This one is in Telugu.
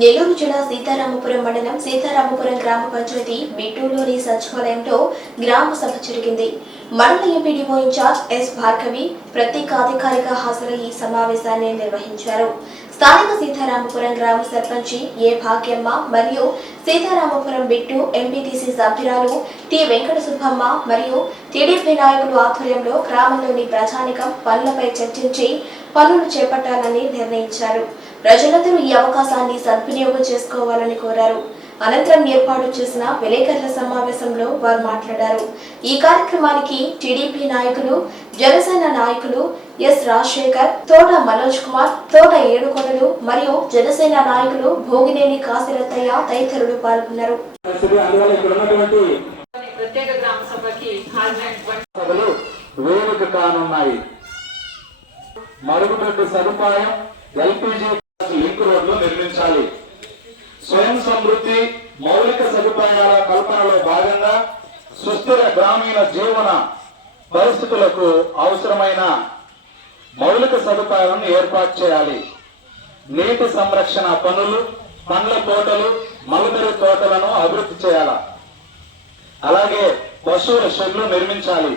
నెల్లూరు జిల్లా సీతారామపురం మండలం సీతారామపురం గ్రామ పంచాయతీ బిట్టూలోని సచివాలయంలో గ్రామ సభ జరిగింది. మండల ఎంపీడీఓ ఇన్ఛార్జ్ ఎస్ భార్గవి ప్రత్యేకాధికారిగా హాజరై ఈ సమావేశాన్ని నిర్వహించారు. స్థానిక సీతారామపురం గ్రామ సర్పంచి ఏ భాగ్యమ్మ మరియు సీతారామపురం బిట్టు ఎంపీటీసీ సభ్యురాలు టి వెంకట సుబ్బమ్మ మరియు టీడీపీ నాయకులు ఆధ్వర్యంలో గ్రామంలోని ప్రజానికం పనులపై చర్చించి పనులు చేపట్టాలని నిర్ణయించారు. ప్రజలందరూ ఈ అవకాశాన్ని సద్వినియోగం చేసుకోవాలని కోరారు. అనంతరం ఏర్పాటు చేసిన విలేకరుల సమావేశంలో వారు మాట్లాడారు. ఈ కార్యక్రమానికి టీడీపీ నాయకులు జనసేన నాయకులు ఎస్ రాజశేఖర్ తోట మనోజ్ కుమార్ తోట ఏడుకొండలు మరియు జనసేన నాయకులు భోగినేని కాశీరత్తయ్య తదితరులు పాల్గొన్నారు. వేదిక కానున్నాయి మరుగుదొడ్డి సదుపాయం ఎల్పిజి సమృద్ధి మౌలిక సదుపాయాల కల్పనలో భాగంగా సుస్థిర గ్రామీణ జీవన పరిస్థితులకు అవసరమైన మౌలిక సదుపాయాలను ఏర్పాటు చేయాలి. నీటి సంరక్షణ పనులు పండ్ల తోటలు మలబెరి తోటలను అభివృద్ధి చేయాలి. అలాగే పశువుల షెడ్లు నిర్మించాలి.